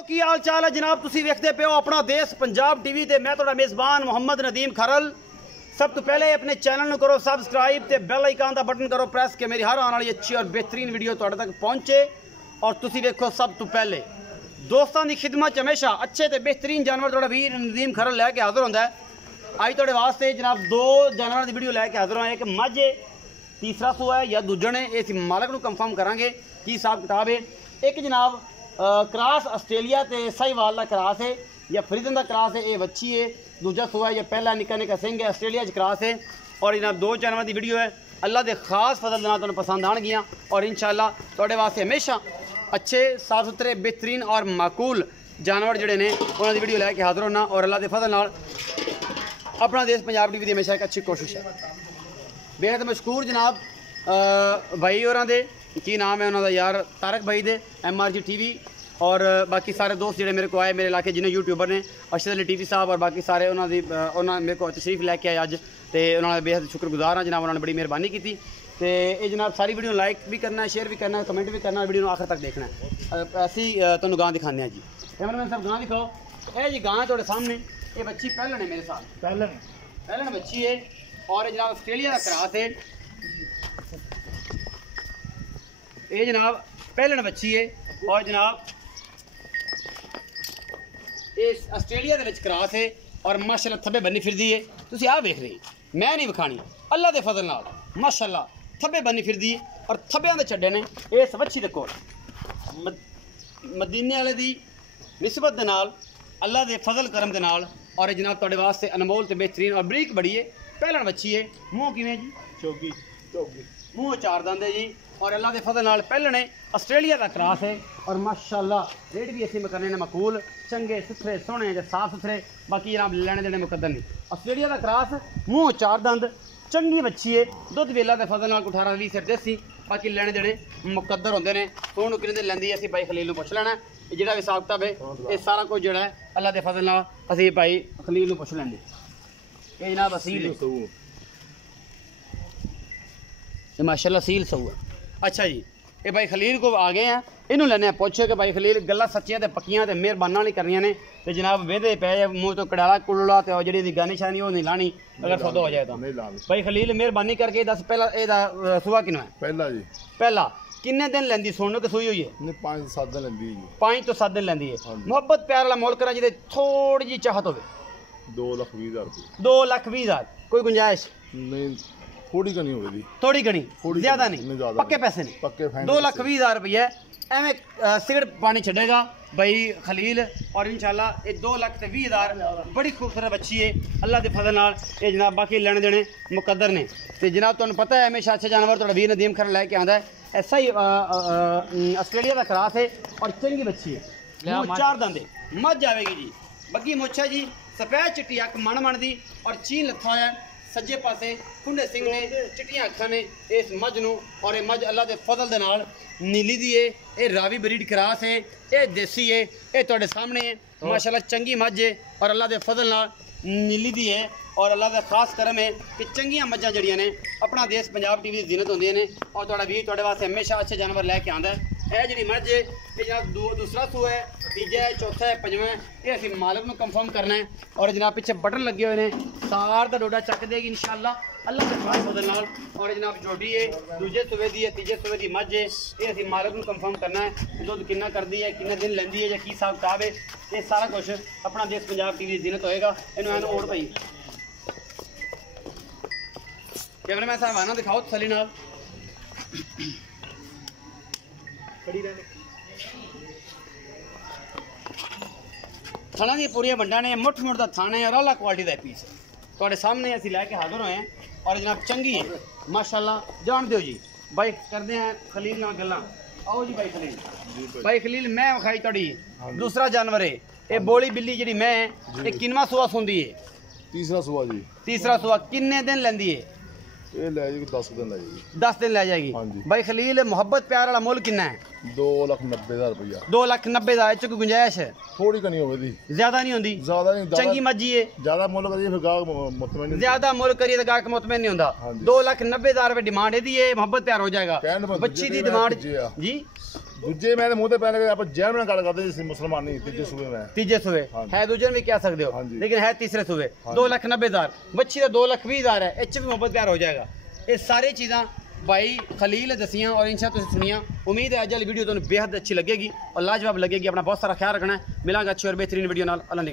की हाल चाल है जनाब, तुसी वेखदे पे हो अपना देश पंजाब टीवी ते मैं तुहाडा मेज़बान मोहम्मद नदीम खरल। सब तो पहले अपने चैनल को करो सबसक्राइब ते बेल आइकन का बटन करो प्रेस के मेरी हर आने वाली अच्छी और बेहतरीन वीडियो तुहाडे तक पहुंचे और तुसी वेखो सब तो पहले। दोस्तों की खिदमत हमेशा अच्छे ते बेहतरीन जानवर तुहाडा वीर नदीम खरल लैके हाजिर होंदा है। अज तुहाडे वास्ते जनाब दो जानवरों की वीडियो लैके हाजिर होए, एक मझ है, तीसरा सूआ है या दूजन है, इस मालक को कंफर्म करांगे की हिसाब किताब है। एक जनाब क्रॉस आस्ट्रेलिया ते साहिवाल का क्रॉस है या फ्रीजन का क्रॉस है, ये बच्ची है। दूजा सूआ है या पहला निक्का निक्का सिंह है, आस्ट्रेलिया क्रॉस है। और जनाब दो जानवर की वीडियो है, अल्लाह के खास फजल नाल तुहानूं पसंद आउणगियां और इंशाअल्लाह तुहाडे वास्ते हमेशा अच्छे साफ सुथरे बेहतरीन और माकूल जानवर जिहड़े ने उन्हां दी वीडियो लैके हाजिर होना और अल्लाह के फजल नाल अपना देश पंजाब टीवी की हमेशा एक अच्छी कोशिश है। बेहद मशहूर जनाब भाई होरां दे की नाम है उन्होंने यार तारक भाई दे MRG TV और बाकी सारे दोस्त जिहड़े मेरे को आए मेरे इलाके जिन्हें यूट्यूबर ने अरशद अली TV साहब और बाकी सारे उन्होंने मेरे को तशरीफ लैके आए अज तो उन्होंने बेहद शुक्रगुजार हाँ जनाब, उन्होंने बड़ी मेहरबानी की। तो ये जनाब सारी वीडियो लाइक भी करना है, शेयर भी करना है, कमेंट भी करना है, वीडियो आखिर तक देखना है। ऐसी तुहानू गां दिखाने हैं जी, कैमरामैन साहब गां दिखाओ। ये जी गां थोड़े सामने, ये बच्ची पहलन है मेरे साथ, पहलन बच्ची है और ये जनाब आस्ट्रेलिया का क्रॉस है। ये जनाब पहलन बच्ची है और जनाब इस आस्ट्रेलिया के क्रॉस है और माशाल्लाह थब्बे बनी फिरदी है। तुसी आ वेख रहे, मैं नहीं विखानी, अल्लाह के फजल नाल माशाल्लाह थब्बे बनी फिरदी है और थब्बियां दे छड्डे ने इस बच्ची दे कोल मदीने वाले दी निस्बत दे नाल अल्लाह के फजल करम दे नाल। और जनाब तुहाडे वास्ते अनमोल ते बेहतरीन और बरीक बड़ी है, पहलन बच्ची है। मुँह किवें जी? चौगी मुँह चार दंद है जी और अल्लाह के फजल नाल पहलन है, आस्ट्रेलिया का क्रॉस है और माशाल्लाह रेट भी असीं करने मकूल, चंगे सुथरे सोहने जे साफ सुथरे। बाकी जनाब लैने देने मुकद्दर नहीं, आस्ट्रेलिया का क्रॉस, मुँह चार दंद, चंगी बच्ची है। दुध वेला के फजल नाल 18-20 सिर देसी, बाकी लैने देने मुकद्दर होंदे ने। सोहन किन्ने दिन लैंदी असीं भाई खलील नूं पुछ लेना है, जिहड़ा भी हिसाब किताब है ये सारा कुछ जिहड़ा है अल्लाह के फजल नाल असीं भाई खलील नूं पुछ लैंदे। ये जनाब असील है, ये माशाल्लाह सील सऊ है। अच्छा जी, ये भाई खलील को आ गए हैं, इनू लेने पूछे कि भाई खलील गल्लां सच्चियां ते पक्कियां ते मेहरबाना नहीं करनियां ने ते जनाब वेदे पे मूँह तो कड़ाला कुल्ला ते जी गानी शानी वो नहीं लानी अगर सौदा हो जाए तो। भाई खलील मेहरबानी करके दस पहला एदा सुआ किन्ना है? पहला जी। पहला किन्ने दिन लेंदी सोने के सुई हुई है? 5-7 दिन लेंदी है। 5 तो 7 दिन लेंदी है। मोहब्बत प्यार वाला मोल करा जिदे थोड़ी जी चाहत होवे 2,20,000 रुपये। 2,20,000 कोई गुंजाइश नहीं? थोड़ी घनी होगी, थोड़ी घनी, ज्यादा नहीं, पक्के पैसे नहीं, पक्के 2,20,000 रुपये एवं सिगरेट पानी छड़ेगा भाई खलील और इंशाल्लाह ये 2,20,000 बड़ी खूबसूरत बच्ची है अल्लाह के फजल नाल। ये जनाब बाकी लेने देने मुकद्दर ने। तो जनाब तुहानू पता है हमेशा अच्छे जानवर तुहाडा वीर नदीम खरल लैके आंदा है। ऐसा ही आस्ट्रेलिया का क्रॉस है और चंगी बच्ची है, चार दंदे मझ आएगी जी, बग्गी मुछ है जी, सफेद चिट्टी अख मन दी और चीन लथा होया सज्जे पासे, खुंडे सिंह ने, चिट्टियां अखां ने इस मझ नूं और ये मझ अल्लाह के फजल दे नाल नीली दी है। ये रावी ब्रीड क्रॉस है, ये देसी है, ये तुहाडे सामने है माशाल्लाह चंगी मझ है और अल्लाह के फजल नाल नीली दी है और अल्लाह का खास करम है कि चंगियां मझां जड़ियां ने अपना देश पंजाब टीवी की जिनत होंदियां ने और तुहाडा वीर तुहाडे वास्ते हमेशा अच्छे जानवर लैके आंदा है। यह जी मझ है ये जनाब दूसरा सूआ है, तीजा है, चौथा है, पंजवां है, ये असीं मालक नूं कंफर्म करना है। और जनाब पीछे बटन लगे हुए हैं, सार का डोडा चक देगी इंशाअल्लाह अल्लाह के खास फजल नाल। और जनाब जोड़ी है, दूजे सूबे दी है, तीजे सूबे दी मझ है, ये असीं मालक नूं कंफर्म करना है दुध कितना करती है, कितने दिन लैंदी है या की हिसाब किताब है। ये सारा कुछ अपना देश पंजाब टीवी जिनत होएगा। इन्हों एनू ओढ़ भाई कैमरामैन साहब आना दिखाओ तसल्ली नाल। थाना दी पूरी बंडा ने मुठ मुठ का थाना है और अला क्वालिटी का पीस थोड़े सामने असीं लैके हाजिर होए हैं और जनाब चंगी है माशाल्लाह। जान दो जी भाई करते हैं खलील नाल गल्लां। आओ जी भाई खलील। भाई खलील मैं विखाई तुहाडी दूसरा जानवर है, ये बोली बिल्ली जी मैं ये किनवा सुआ सुंदी है? तीसरा सुआ जी। तीसरा सुआ किन्ने दिन लेंदी है? ये ले जाएगी 10 दिन ले जाएगी। 10 दिन ले जाएगी। भाई खलील मोहब्बत प्यार वाला मुल कितना है? 2,90,000 रुपया। 2,90,000 च कोई गुंजाइश है? थोड़ी कनी होगी, ज्यादा नहीं होंदी, ज्यादा नहीं, चंगी मर्जी है। ज्यादा मुल करिए फिर गाहक मुतमईन नहीं, ज्यादा मुल करिए तो गाहक मुतमईन नहीं होता। 2,90,000 रुपये डिमांड है, मोहब्बत प्यार हो जाएगा। बच्ची दी डिमांड जी ਦੂਜੇ ਮੈਂ ਤੇ ਮੂੰਹ ਤੇ ਪੈਣ ਲੱਗੇ ਆਪਾਂ ਜੈਨ ਨਾਲ ਗੱਲ ਕਰਦੇ ਸੀ ਮੁਸਲਮਾਨ ਨਹੀਂ ਤੀਜੇ ਸੂਬੇ ਮੈਂ तीजे सूबे है दूजे भी कह सकते हो लेकिन है तीसरे सूबे 2,90,000 बच्ची का 2,20,000 है इच भी मुहब्बत प्यार हो जाएगा ये सारी चीज़ा भाई खलील दसियां और इंशा तुम सुनिया उम्मीद है अज वाली वीडियो तुम्हें बेहद अच्छी लगेगी और लाजवाब लगेगी अपना बहुत सारा ख्याल रखना है मिलांगा अच्छी और बेहतरीन वीडियो नाल अल्लाह ने